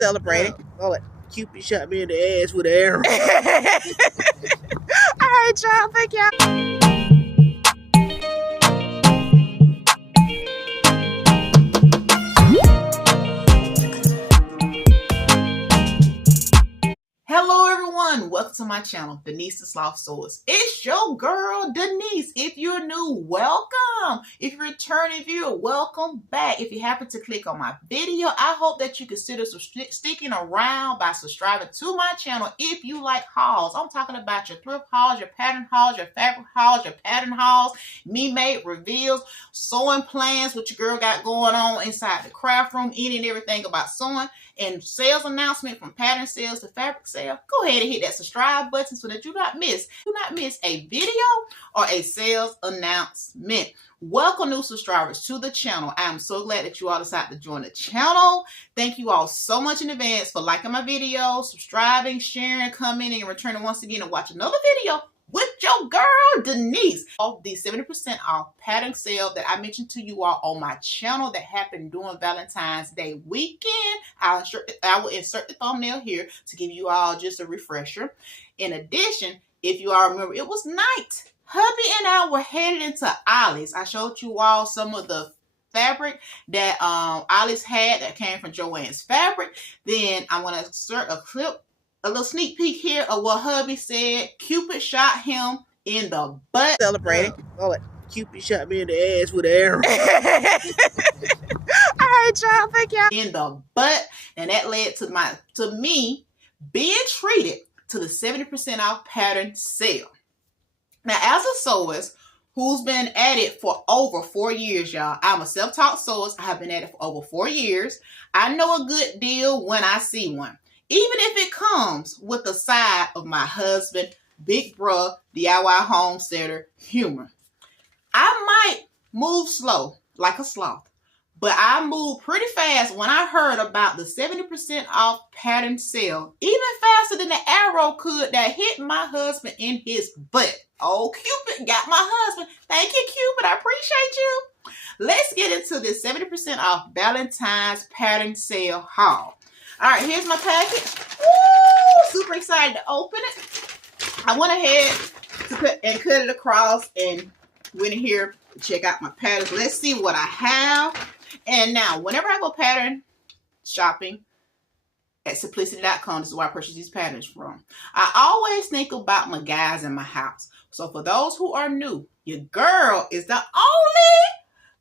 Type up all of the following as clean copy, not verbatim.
Celebrating. Oh, it. Cupid shot me in the ass with an arrow. All right, y'all. Thank y'all. Hello everyone, welcome to my channel, Denise the Sloth Sewist. It's your girl, Denise. If you're new, welcome. If you're a returning viewer, welcome back. If you happen to click on my video, I hope that you consider sticking around by subscribing to my channel if you like hauls. I'm talking about your thrift hauls, your pattern hauls, your fabric hauls, your pattern hauls, me-made reveals, sewing plans, what your girl got going on inside the craft room, any and everything about sewing, and sales announcement from pattern sales to fabric sale. Go ahead and hit that subscribe button so that you do not miss a video or a sales announcement. Welcome new subscribers to the channel. I am so glad that you all decided to join the channel. Thank you all so much in advance for liking my videos, subscribing, sharing, commenting, and returning once again to watch another video with your girl, Denise. Of the 70% off pattern sale that I mentioned to you all on my channel that happened during Valentine's Day weekend. I will insert the thumbnail here to give you all just a refresher. In addition, if you all remember, it was night. Hubby and I were headed into Ollie's. I showed you all some of the fabric that Ollie's had that came from Joann's Fabric. Then I'm going to insert a clip, a little sneak peek here of what hubby said. Cupid shot him in the butt. Celebrating. Oh, it. Cupid shot me in the ass with an arrow. All right, y'all. Thank y'all. In the butt. And that led to me being treated to the 70% off pattern sale. Now, as a sewist who's been at it for over 4 years, y'all. I'm a self-taught sewist. I have been at it for over 4 years. I know a good deal when I see one. Even if it comes with the side of my husband, big bruh, DIY homesteader humor. I might move slow like a sloth, but I moved pretty fast when I heard about the 70% off pattern sale, even faster than the arrow could that hit my husband in his butt. Oh, Cupid got my husband. Thank you, Cupid. I appreciate you. Let's get into this 70% off Valentine's pattern sale haul. All right, here's my package. Woo! Super excited to open it. I went ahead to cut it across and went in here to check out my patterns. Let's see what I have. And now, whenever I go pattern shopping at simplicity.com, this is where I purchase these patterns from, I always think about my guys in my house. So for those who are new, your girl is the only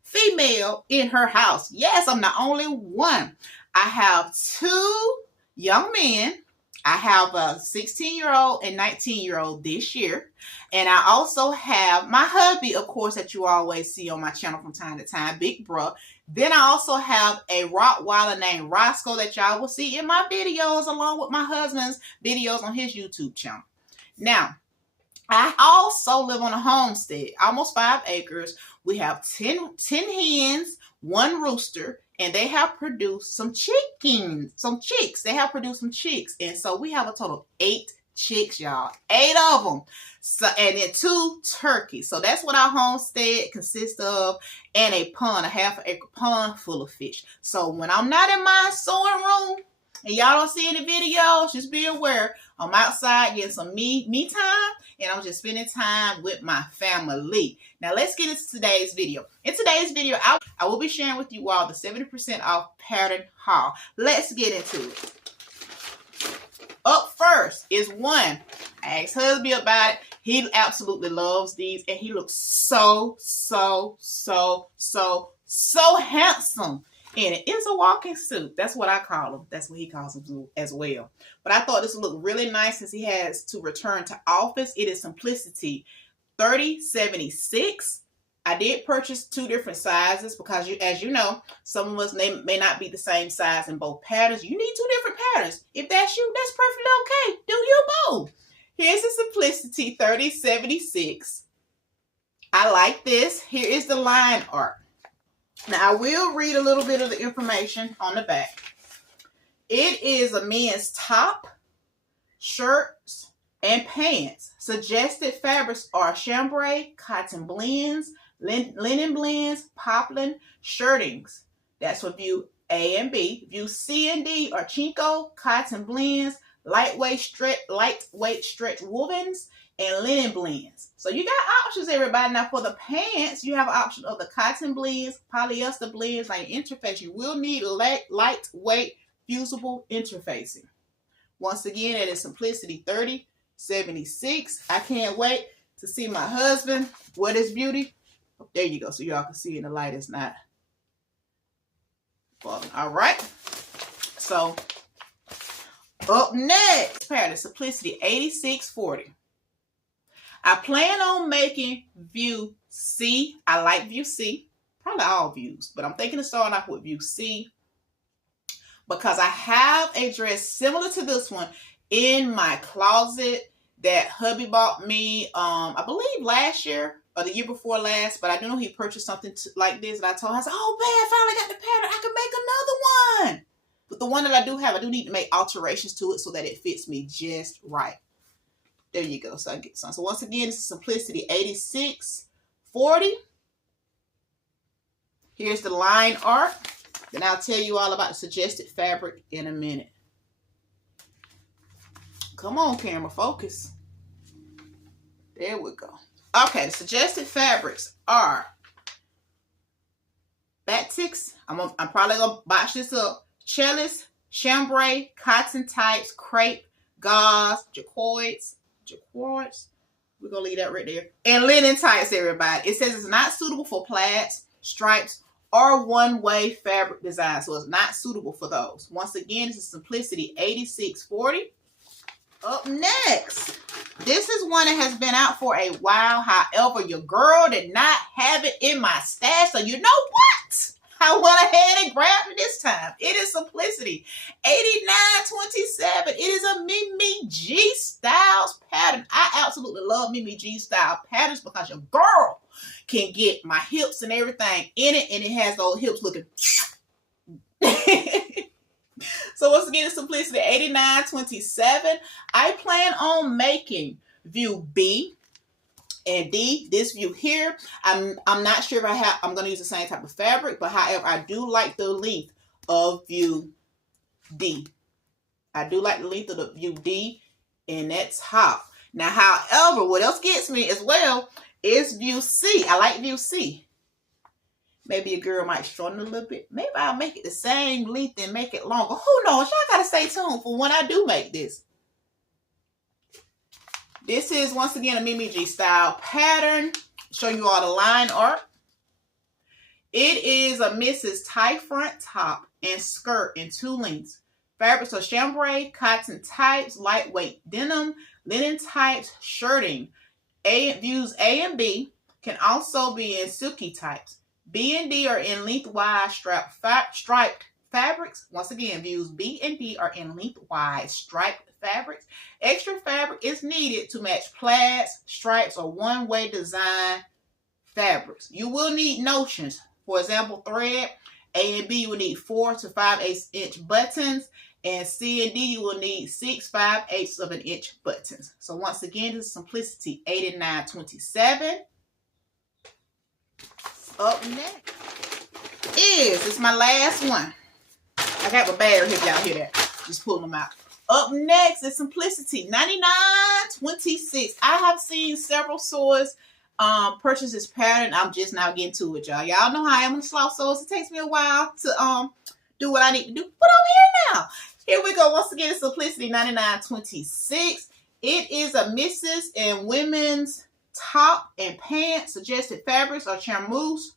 female in her house. Yes, I'm the only one. I have 2 young men. I have a 16-year-old and 19-year-old this year. And I also have my hubby, of course, that you always see on my channel from time to time, Big Bruh. Then I also have a Rottweiler named Roscoe that y'all will see in my videos along with my husband's videos on his YouTube channel. Now, I also live on a homestead, almost 5 acres. We have 10 hens, 1 rooster, and they have produced some chicks. They have produced some chicks. And so we have a total of 8 chicks, y'all. 8 of them. So, and then 2 turkeys. So that's what our homestead consists of. And a pond, a half-acre pond full of fish. So when I'm not in my sewing room, and y'all don't see any videos, just be aware. I'm outside getting some me time, and I'm just spending time with my family. Now, let's get into today's video. In today's video, I will be sharing with you all the 70% off pattern haul. Let's get into it. Up first is one. I asked hubby about it. He absolutely loves these, and he looks so handsome. And it is a walking suit. That's what I call him. That's what he calls him as well. But I thought this would look really nice since he has to return to office. It is Simplicity 3076. I did purchase 2 different sizes because, as you know, some of us may not be the same size in both patterns. You need 2 different patterns. If that's you, that's perfectly okay. Do you both? Here's the Simplicity 3076. I like this. Here is the line art. Now, I will read a little bit of the information on the back. It is a men's top, shirts, and pants. Suggested fabrics are chambray, cotton blends, linen blends, poplin, shirtings. That's for you A and B. View C and D are Chinko, cotton blends, lightweight stretch wovens, and linen blends. So you got options, everybody. Now for the pants, you have an option of the cotton blends, polyester blends, like interface. You will need lightweight fusible interfacing. Once again, that is Simplicity 3076. I can't wait to see my husband wear this beauty. Oh, there you go. So y'all can see in the light it's not falling. All right. So up next, pattern Simplicity 8640. I plan on making view C. I like view C. Probably all views, but I'm thinking of starting off with view C because I have a dress similar to this one in my closet that hubby bought me, I believe last year or the year before last, but I do know he purchased something like this, and I told him, I said, oh man, I finally got the pattern. I can make another one. But the one that I do need to make alterations to it so that it fits me just right. There you go. So I get some. So once again, this is Simplicity 8640. Here's the line art. Then I'll tell you all about the suggested fabric in a minute. Come on, camera, focus. There we go. Okay, the suggested fabrics are batiks. I'm probably gonna botch this up. Chellis, chambray, cotton types, crepe, gauze, jacquards. We're gonna leave that right there. And linen types, everybody. It says it's not suitable for plaids, stripes, or one-way fabric design. So it's not suitable for those. Once again, this is Simplicity 8640. Up next, this is one that has been out for a while. However, your girl did not have it in my stash. So you know what? I went ahead and grabbed it this time. It is Simplicity 8927. It is a Mimi G Styles pattern. I absolutely love Mimi G style patterns because your girl can get my hips and everything in it, and it has those hips looking. So once again, it's Simplicity 8927. I plan on making view B and D. This view here, I'm not sure if I'm going to use the same type of fabric, but however, I do like the length of view D. I do like the length of the view D, and that's top. Now, however, what else gets me as well is view C. I like view C. Maybe your girl might shorten a little bit. Maybe I'll make it the same length and make it longer. Who knows? Y'all got to stay tuned for when I do make this. This is, once again, a Mimi G style pattern. Show you all the line art. It is a Mrs. tie front top and skirt in 2 lengths. Fabrics are chambray, cotton types, lightweight denim, linen types, shirting. Views A and B can also be in silky types. B and D are in lengthwise striped fabrics. Once again, views B and D are in lengthwise striped fabrics. Extra fabric is needed to match plaids, stripes, or one-way design fabrics. You will need notions. For example, thread. A and B, you will need 4 to 5/8 inch buttons. And C and D, you will need 6 5/8 of an inch buttons. So once again, this is Simplicity 8927. Up next is my last one. I got my battery here, y'all hear that? Just pulling them out. Up next is Simplicity 9926. I have seen several sewers purchase this pattern. I'm just now getting to it, y'all. Y'all know how I am in the sloth sewers. It takes me a while to do what I need to do, but I'm here now. Here we go. Once again, it's Simplicity 9926. It is a misses and women's top and pants. Suggested fabrics are charmeuse,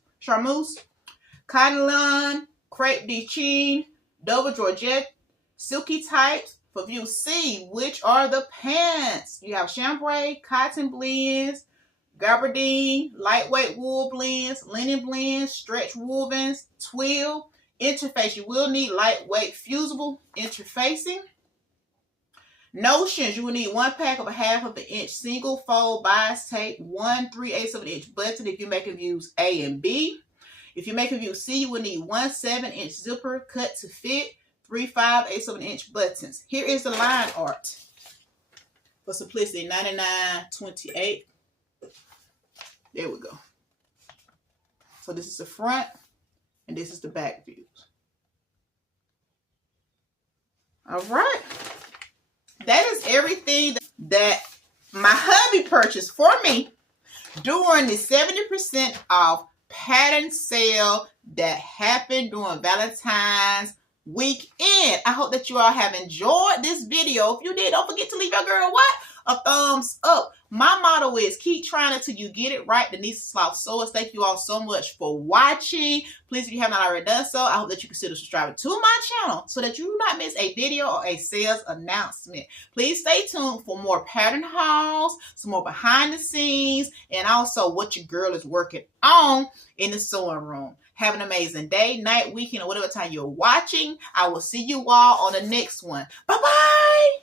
cotton lawn, crepe de chine, double georgette, silky types. For view C, which are the pants? You have chambray, cotton blends, gabardine, lightweight wool blends, linen blends, stretch wovens, twill. Interface, you will need lightweight fusible interfacing. Notions, you will need 1 pack of a 1/2 of an inch single fold bias tape, 1 3/8 of an inch button if you're making views A and B. If you're making view C, you will need 1 7-inch zipper cut to fit, 3 5/8 of an inch buttons. Here is the line art for Simplicity 9928. There we go. So this is the front and this is the back views. All right. That is everything that my hubby purchased for me during the 70% off pattern sale that happened during Valentine's weekend. I hope that you all have enjoyed this video. If you did, don't forget to leave your girl what? A thumbs up. My motto is keep trying until you get it right. Denise the Sloth Sewist. Thank you all so much for watching. Please, if you have not already done so, I hope that you consider subscribing to my channel so that you do not miss a video or a sales announcement. Please stay tuned for more pattern hauls, some more behind the scenes, and also what your girl is working on in the sewing room. Have an amazing day, night, weekend, or whatever time you're watching. I will see you all on the next one. Bye-bye.